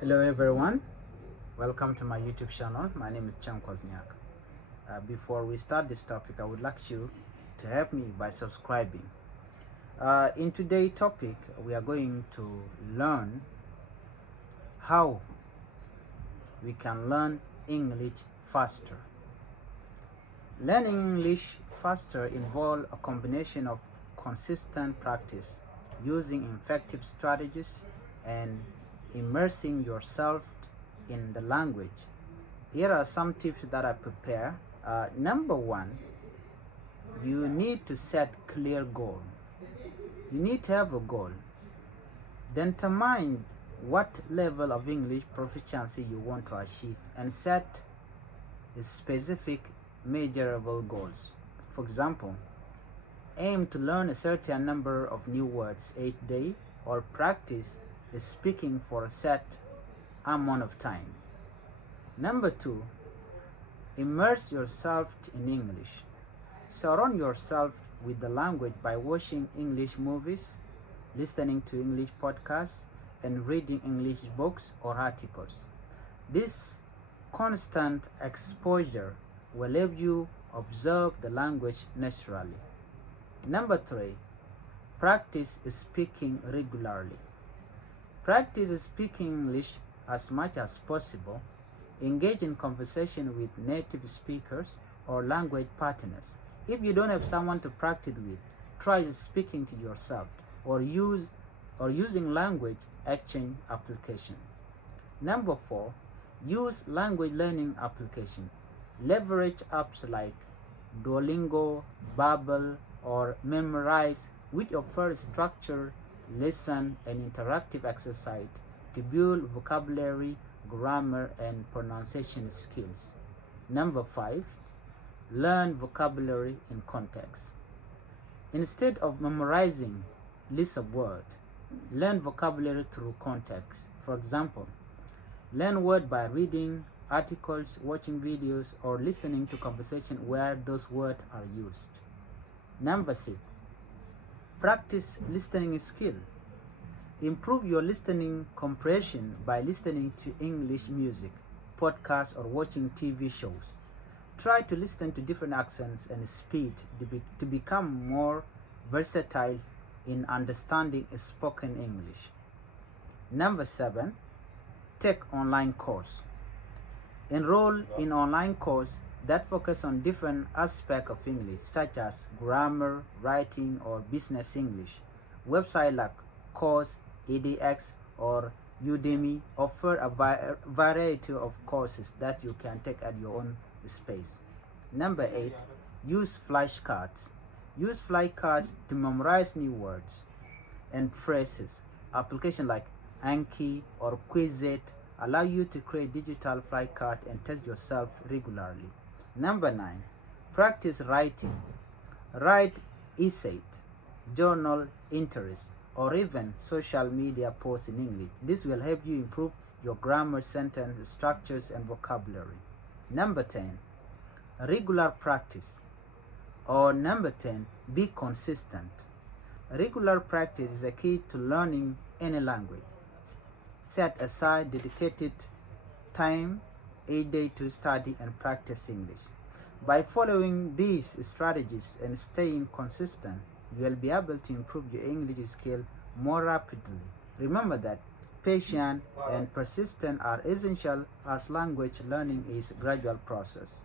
Hello everyone, welcome to my YouTube channel. My name is Chan Kwasniak. Before we start this topic, I would like you to help me by subscribing. In today's topic, we are going to learn how we can learn English faster. Learning English faster involves a combination of consistent practice, using effective strategies, and immersing yourself in the language. Here are some tips that I prepare. Number one, you need to set clear goal. You need to have a goal. Determine what level of English proficiency you want to achieve and set specific measurable goals. For example, aim to learn a certain number of new words each day, or practice speaking for a set amount of time. Number two, immerse yourself in English. Surround yourself with the language by watching English movies, listening to English podcasts, and reading English books or articles. This constant exposure will help you observe the language naturally. Number three, practice speaking regularly. Practice speaking English as much as possible. Engage in conversation with native speakers or language partners. If you don't have someone to practice with, try speaking to yourself or using language exchange application. Number four, use language learning application. Leverage apps like Duolingo, Babbel, or Memrise, which offer structured lesson and interactive exercise to build vocabulary, grammar, and pronunciation skills. Number five, learn vocabulary in context. Instead of memorizing lists of words, learn vocabulary through context. For example, learn words by reading articles, watching videos, or listening to conversation where those words are used. Number six, practice listening skill. Improve your listening comprehension by listening to English music, podcasts, or watching TV shows. Try to listen to different accents and speed to become more versatile in understanding spoken English. Number seven, take online course. Enroll in online course that focus on different aspects of English, such as grammar, writing, or business English. Websites like Course, edX, or Udemy offer a variety of courses that you can take at your own space. Number eight, use flashcards. Use flashcards to memorize new words and phrases. Applications like Anki or Quizlet allow you to create digital flashcards and test yourself regularly. Number nine, practice writing. Write essays, journal entries, or even social media posts in English. This will help you improve your grammar, sentence structures, and vocabulary. Number 10, regular practice. Or number 10, be consistent. Regular practice is a key to learning any language. Set aside dedicated time each day to study and practice English. By following these strategies and staying consistent, you will be able to improve your English skill more rapidly. Remember that patience and persistence are essential, as language learning is a gradual process.